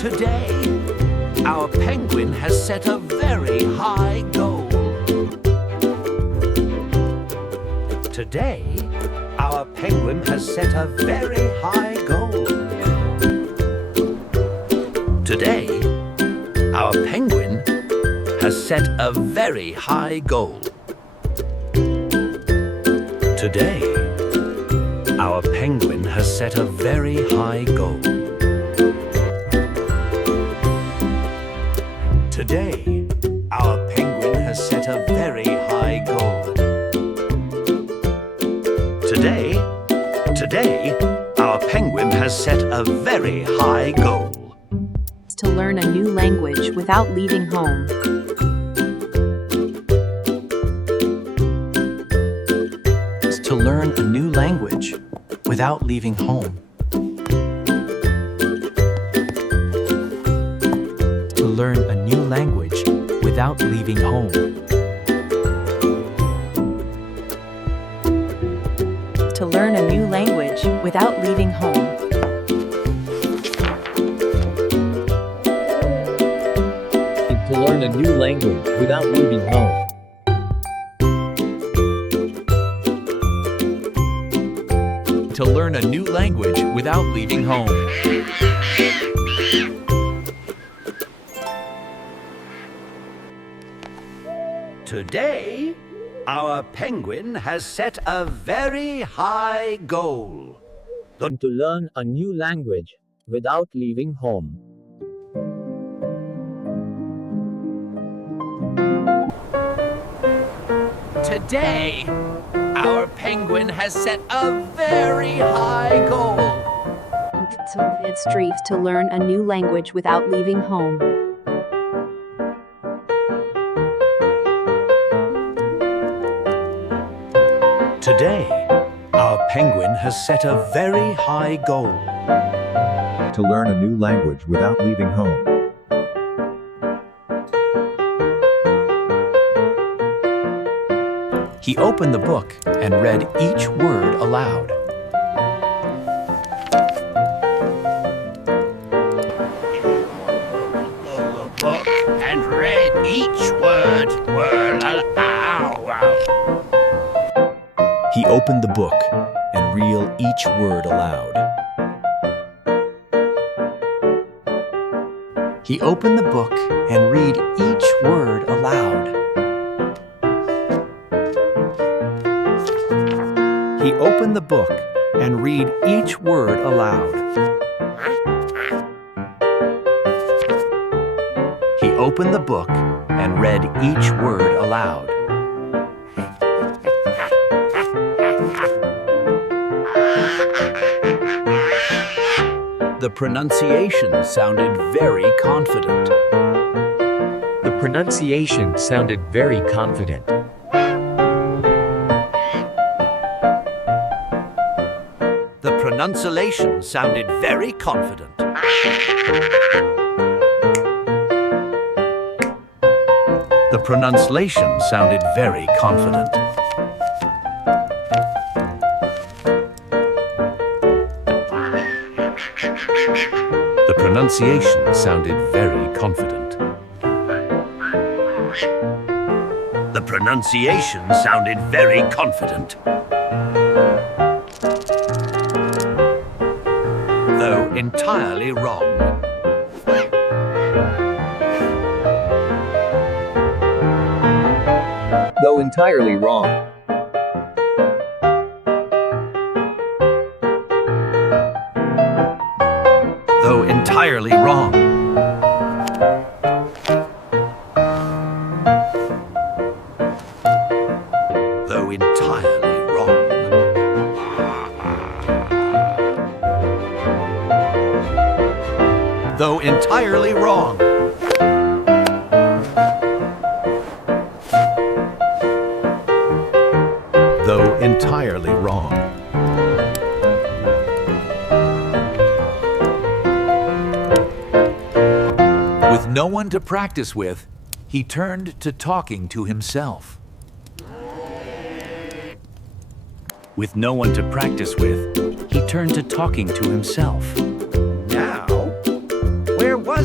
Today, our penguin has set a very high goal. Today, our penguin has set a very high goal. Today, our penguin has set a very high goal. Today, our penguin has set a very high goal. Today, our penguin has set a very high goal. Today, our penguin has set a very high goal. To learn a new language without leaving home. To learn a new language without leaving home. To learn a new language without leaving home. To learn a new language without leaving home. To learn a new language without leaving home. To learn a new language without leaving home. Today, our penguin has set a very high goal. To learn a new language without leaving home. Today, our penguin has set a very high goal. It's dreams to learn a new language without leaving home. Today, our penguin has set a very high goal. To learn a new language without leaving home. He opened the book and read each word aloud. The book and read each word aloud. He opened the book and read each word aloud. He opened the book and read each word aloud. He opened the book and read each word aloud. He opened the book and read each word aloud. The pronunciation sounded very confident. The pronunciation sounded very confident. The pronunciation sounded very confident. The pronunciation sounded very confident. The pronunciation sounded very confident. The pronunciation sounded very confident. Though entirely wrong. Though entirely wrong. Though entirely wrong. Though entirely wrong. Though entirely wrong. Though entirely wrong. With no one to practice with, he turned to talking to himself. With no one to practice with, he turned to talking to himself. Now, where was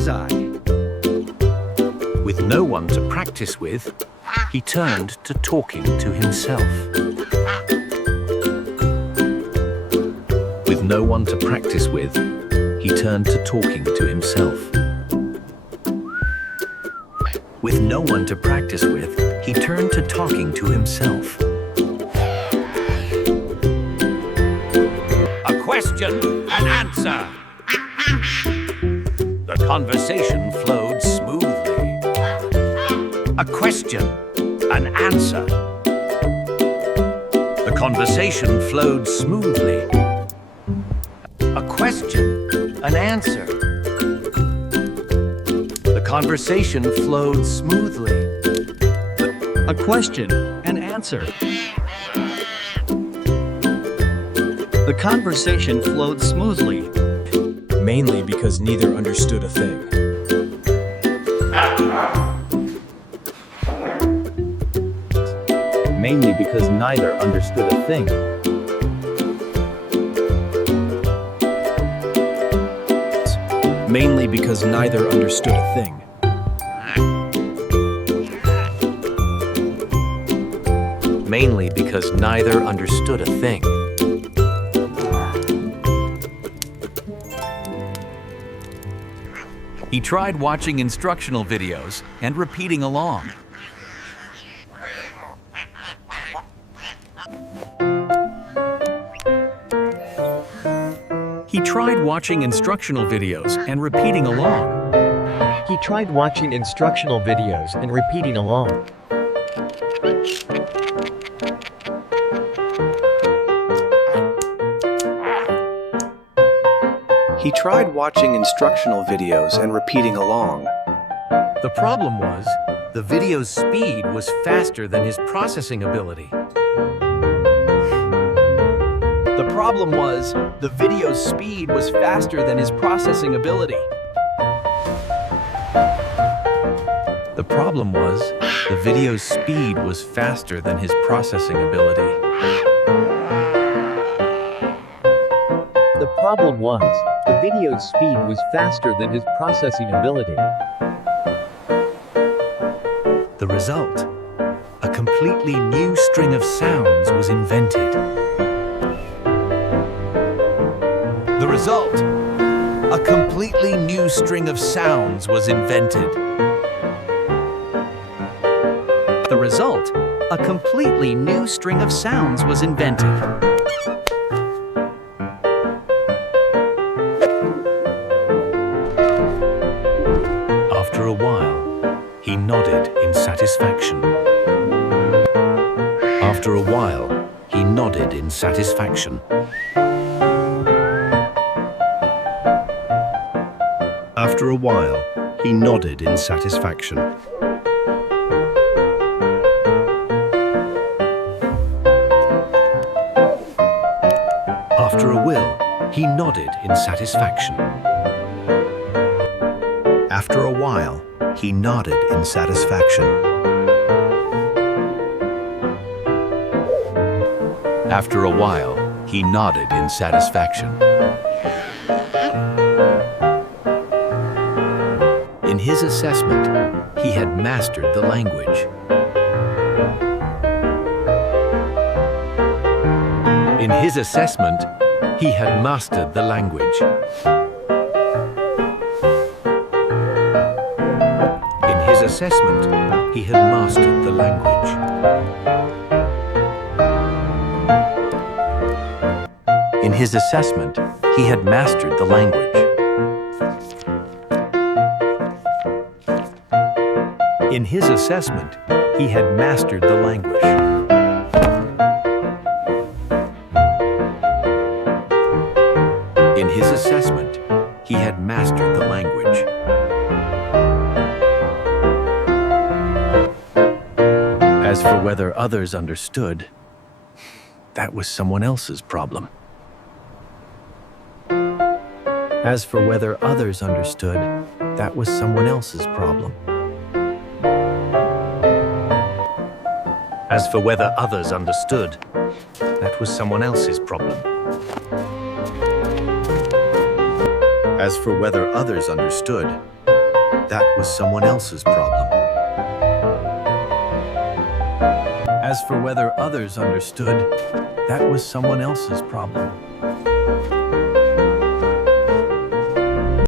his eye. With no one to practice with, he turned to talking to himself. With no one to practice with, he turned to talking to himself. With no one to practice with, he turned to talking to himself. A question, an answer. The conversation flowed smoothly. A question, an answer. The conversation flowed smoothly. A question, an answer. The conversation flowed smoothly. A question, an answer. The conversation flowed smoothly. Mainly because neither understood a thing. Mainly because neither understood a thing. Mainly because neither understood a thing. Mainly because neither understood a thing. He tried watching instructional videos and repeating along. He tried watching instructional videos and repeating along. He tried watching instructional videos and repeating along. He tried watching instructional videos and repeating along. The problem was, the video's speed was faster than his processing ability. The problem was, the video's speed was faster than his processing ability. The problem was, the video's speed was faster than his processing ability. The problem was, the video's speed was faster than his processing ability. The result, a completely new string of sounds was invented. The result, a completely new string of sounds was invented. The result, a completely new string of sounds was invented. After a while, he nodded in satisfaction. After a while, he nodded in satisfaction. After a while, he nodded in satisfaction. After a while, he nodded in satisfaction. After a while, he nodded in satisfaction. After a while, he nodded in satisfaction. In his assessment, he had mastered the language. In his assessment, he had mastered the language. In his assessment, he had mastered the language. In his assessment, he had mastered the language. In his assessment, he had mastered the language. In his assessment, he had mastered the language. As for whether others understood, that was someone else's problem. As for whether others understood, that was someone else's problem. As for whether others understood, that was someone else's problem. As for whether others understood, That was someone else's problem. As for whether others understood, that was someone else's problem.